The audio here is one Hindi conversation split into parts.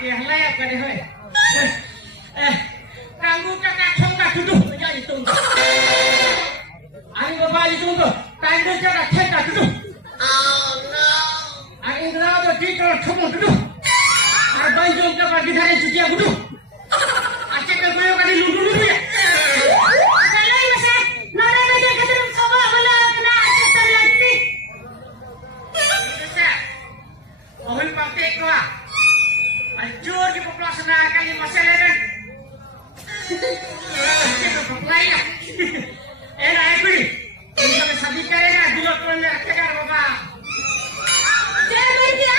yang layak kan deh. Kanggu kakak congkak duduk jadi tunggu. Ani bapak itu tuh, tanda kakak cengkak duduk. Oh no. Ani kenapa tuh tikar cuma duduk. Arbanjung kakak di sana cuci aku duduk. Aceh kakak kali duduk dulu ya. Kalau masa, nora aja ketemu coba bola kena aceh terlatih. Bisa. Mohon pakai keluar. Hancur di populasi kali masalah kan. Era equity. Ini sabi करेगा दिलो तो ले रखेगा बाबा. जय भैया.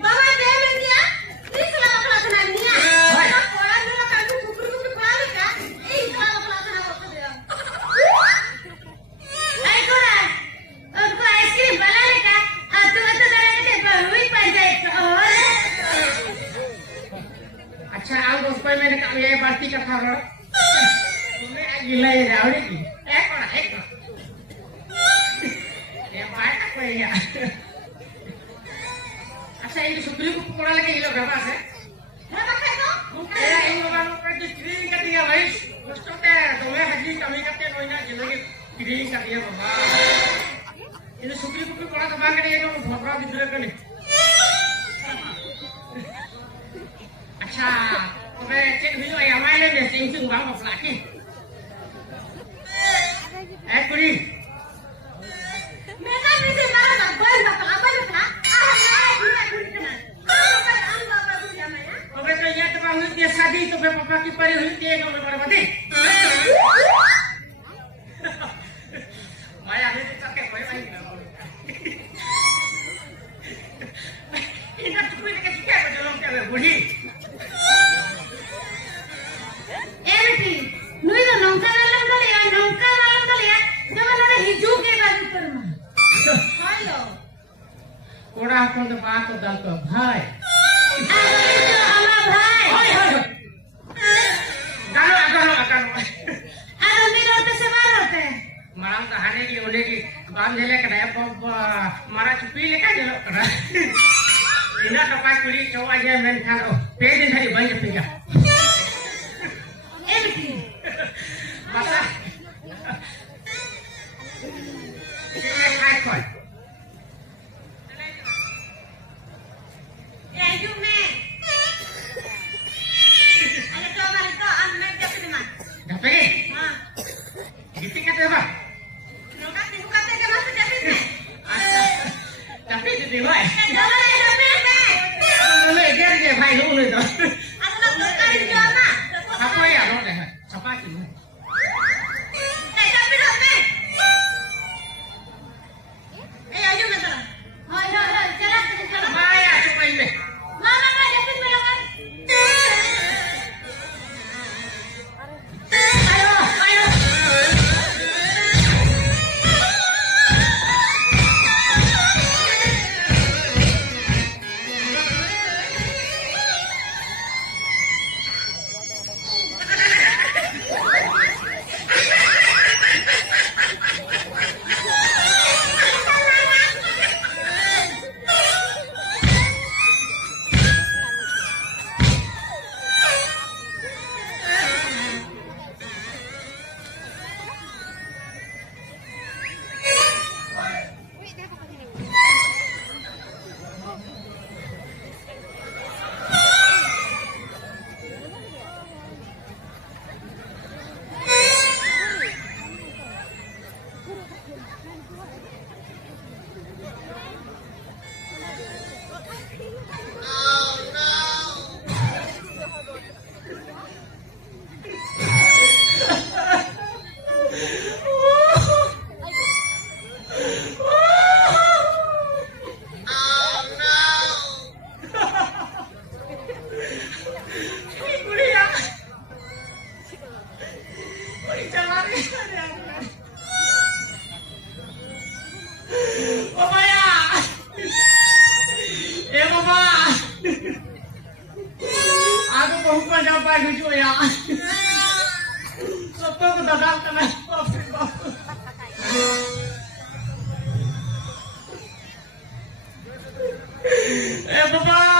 बाबा जय भैया. इस वाला प्रार्थना नहीं है. बाबा कोड़ा मेरा काटू कुकुर को प्रार्थना का. इस वाला प्रार्थना होता है. आई कोड़ा. उनको आइसक्रीम बनाने का. तू तो डरने के बहुई पड़ जाए और. अच्छा आओ दोस्तों मैंने कहा ये बाती का था रो. तुम्हें गीला ये रावड़ी की. एक ya banyak kayaknya. Asa ini sebelum pukul lagi lo berapa sih? Berapa kilo? Ya ini orang pergi kering ke dia guys. Mesti teh, dua haji kami kata noina jadi kering ke dia bawa. Ini sebelum pukul kalau terbang ke dia itu berapa di dalam kali? Acha, oke cek dulu ayam ayam deh, sing bang apa lagi? Kuri. मैं ना मुझे मारा ना बोल मत apa lu kan ah dia kuri kan apa Allah baru jamanya oke तो ये तो हुई थी शादी तो मैं पापा की परी हुई थी तो मैं बर्बादी मैं आने से तक कोई नहीं इनका चुप लेके क्या कर लोग क्या बूढ़ी ए बेटी नुई तो नौका वाला कलिया जब उन्होंने हिजू के बात पर हेलो कोड़ा कौन तो बात तो दल तो भाई अरे तो हमारा भाई हाय हाय गानो अरे मेरे तो से मार होते मारम तो हाने की ओले की बांध ले के नया पप मारा चुपी लेके चलो करा इना कपा कुली चौवा जे मेन खाओ पे दिन हरी बंद पिया ए बेटी बसा ये काय कोई ये यू में अरे तो मारे तो अन्ना जपने मा जपे हां कितने कहते बा लोग कहते के मत जपे में जपे दे भाई जपे गर के भाई लोग ने तो अन्ना तो कर दियो ना apa ya lo deh siapa sih Bapak